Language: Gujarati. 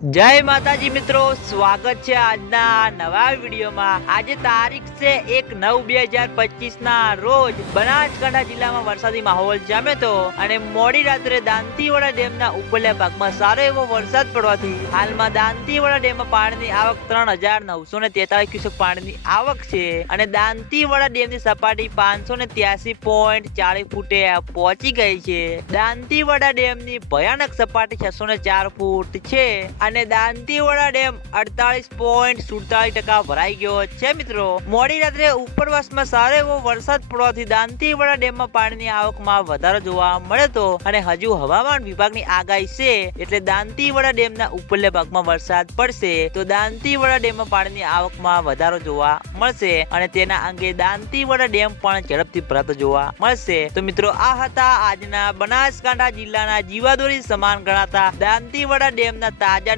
જય માતાજી મિત્રો, સ્વાગત છે આજના નવા વિડીયોમાં. આજે તારીખ છે એક નવ બે હજાર પચીસ ના રોજ બનાસકાંઠા જિલ્લામાં વરસાદી માહોલ જામ્યો તો અને મોડી રાત્રે દાંતીવાડા ડેમના ઉપરલા ભાગમાં સારો એવો વરસાદ પડવાથી હાલમાં દાંતીવાડા ડેમમાં પાણીની આવક ત્રણ હજાર નવસો ને તેતાલીસ ક્યુસેક પાણીની આવક છે અને દાંતીવાડા ડેમની સપાટી પાંચસો ને ત્યાસી પોઈન્ટ ચાલીસ ફૂટે પહોંચી ગઈ છે. દાંતીવાડા ડેમની ભયાનક સપાટી છસો ને ચાર ફૂટ છે. અને દાંતીવાડા ડેમ અડતાલીસ પોઈન્ટ સુડતાલીસ ટકા ભરાઈ ગયો છે મિત્રો. મોડી રાત્રે ઉપરવાસમાં સારો એવો વરસાદ પડવાથી દાંતીવાડા ડેમમાં પાણીની આવકમાં વધારો જોવા મળ્યો હતો અને હજુ હવામાન વિભાગની આગાહી છે એટલે દાંતીવાડા ડેમના ઉપરલે ભાગમાં વરસાદ પડશે તો દાંતીવાડા ડેમમાં પાણીની આવકમાં વધારો જોવા મળશે અને તેના અંગે દાંતીવાડા ડેમ પણ ઝડપથી ભરાતો જોવા મળશે. તો મિત્રો, આ હતા આજના બનાસકાંઠા જિલ્લાના જીવાદોરી સમાન ગણાતા દાંતીવાડા ડેમના તાજા